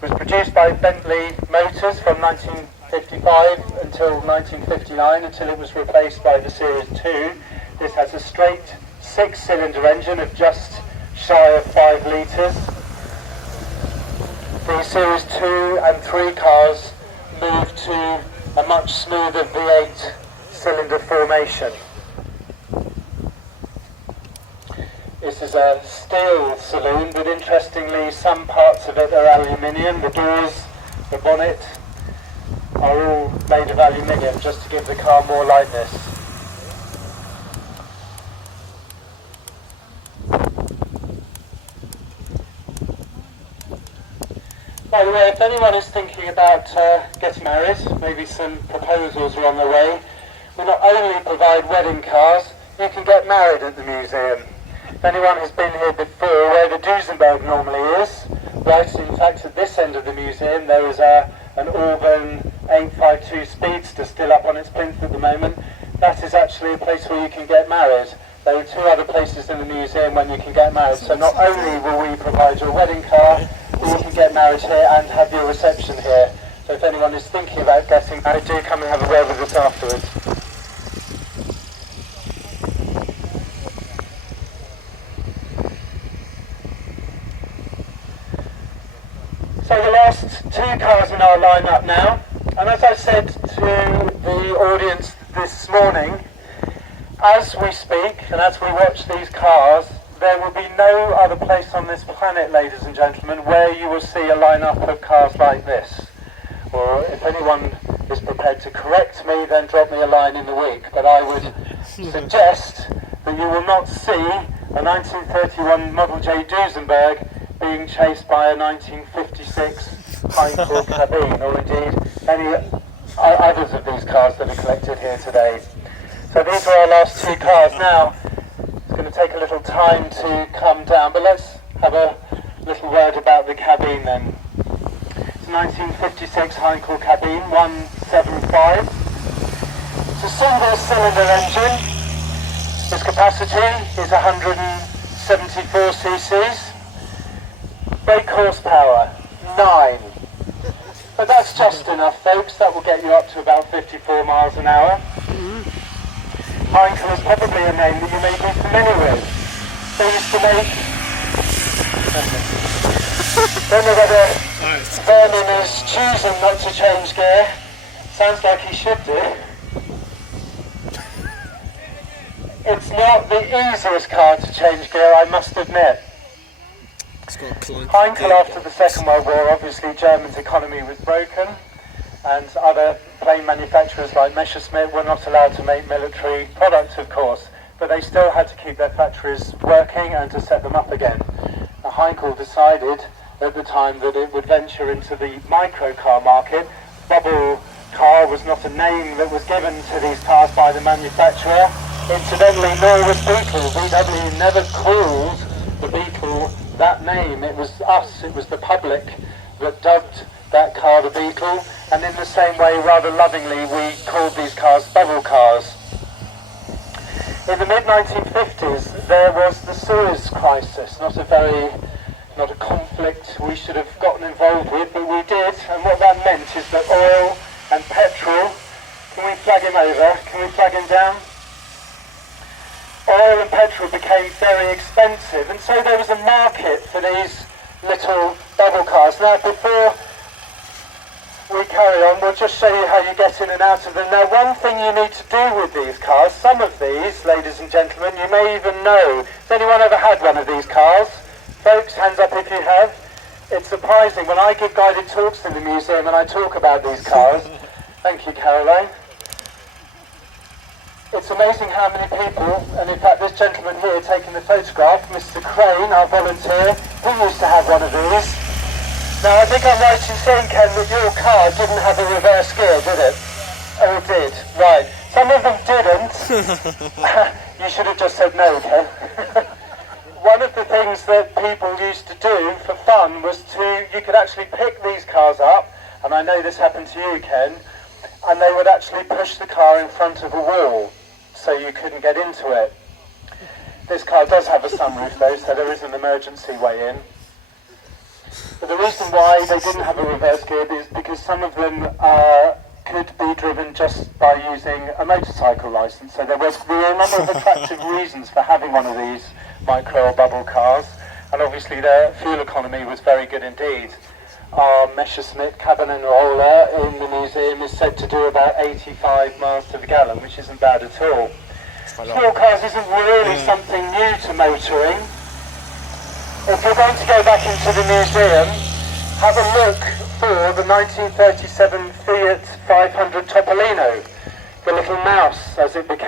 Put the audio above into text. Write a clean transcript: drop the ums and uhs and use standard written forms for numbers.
was produced by Bentley Motors from 1955 until 1959, until it was replaced by the Series 2. This has a straight 6-cylinder engine of just shy of 5 litres. The Series 2 and 3 cars moved to a much smoother V8 cylinder formation. This is a steel saloon, but interestingly some parts of it are aluminium. The doors, the bonnet are all made of aluminium just to give the car more lightness. By the way, if anyone is thinking about getting married, maybe some proposals are on the way, we not only provide wedding cars, you can get married at the museum. If anyone has been here before, where the Duesenberg normally is, right in fact at this end of the museum, there is an Auburn 852 Speedster still up on its plinth at the moment. That is actually a place where you can get married. There are 2 other places in the museum when you can get married. So not only will we provide your wedding car, but you can get married here and have your reception here. So if anyone is thinking about getting married, do come and have a word with us afterwards. So the last 2 cars in our lineup now, and as I said to the audience this morning, as we speak and as we watch these cars, there will be no other place on this planet, ladies and gentlemen, where you will see a lineup of cars like this. Or if anyone is prepared to correct me, then drop me a line in the week. But I would suggest that you will not see a 1931 Model J Duesenberg being chased by a 1956 Heinkel cabine, or indeed any others of these cars that are collected here today. So these are our last 2 cars. Now, it's going to take a little time to come down, but let's have a little word about the cabine then. It's a 1956 Heinkel cabine, 175. It's a single cylinder engine. Its capacity is 174 cc's. Brake horsepower, 9. But that's just enough, folks. That will get you up to about 54 miles an hour. Heinkel is probably a name that you may be familiar with. They used to make... don't know whether Vernon is choosing not to change gear. Sounds like he should do. It's not the easiest car to change gear, I must admit. Heinkel, after the Second World War, obviously Germany's economy was broken, and other plane manufacturers like Messerschmitt were not allowed to make military products, of course, but they still had to keep their factories working and to set them up again. Now, Heinkel decided at the time that it would venture into the microcar market. Bubble car was not a name that was given to these cars by the manufacturer. Incidentally, nor was Beetle. VW never called the Beetle that name. It was us, it was the public that dubbed that car the Beetle, and in the same way, rather lovingly, we called these cars bubble cars. In the mid-1950s, there was the Suez crisis, not a conflict we should have gotten involved with, but we did, and what that meant is that oil and petrol, can we flag him over, can we flag him down? Oil and petrol became very expensive, and so there was a market for these little bubble cars. Now, before we carry on, we'll just show you how you get in and out of them. Now, one thing you need to do with these cars, some of these, ladies and gentlemen, you may even know. Has anyone ever had one of these cars? Folks, hands up if you have. It's surprising, when I give guided talks in the museum and I talk about these cars, thank you, Caroline, it's amazing how many people, and in fact this gentleman here taking the photograph, Mr. Crane, our volunteer, he used to have one of these. Now I think I'm right in saying, Ken, that your car didn't have a reverse gear, did it? Oh, it did, right. Some of them didn't. You should have just said no, Ken. One of the things that people used to do for fun was you could actually pick these cars up, and I know this happened to you, Ken, and they would actually push the car in front of a wall, so you couldn't get into it. This car does have a sunroof though, so there is an emergency way in. But the reason why they didn't have a reverse gear is because some of them could be driven just by using a motorcycle license. So there were a number of attractive reasons for having one of these micro or bubble cars, and obviously their fuel economy was very good indeed. Our Messerschmitt cabin and roller in the museum is said to do about 85 miles to the gallon, which isn't bad at all. Sport cars isn't really something new to motoring. If you're going to go back into the museum, have a look for the 1937 Fiat 500 Topolino, the little mouse as it became.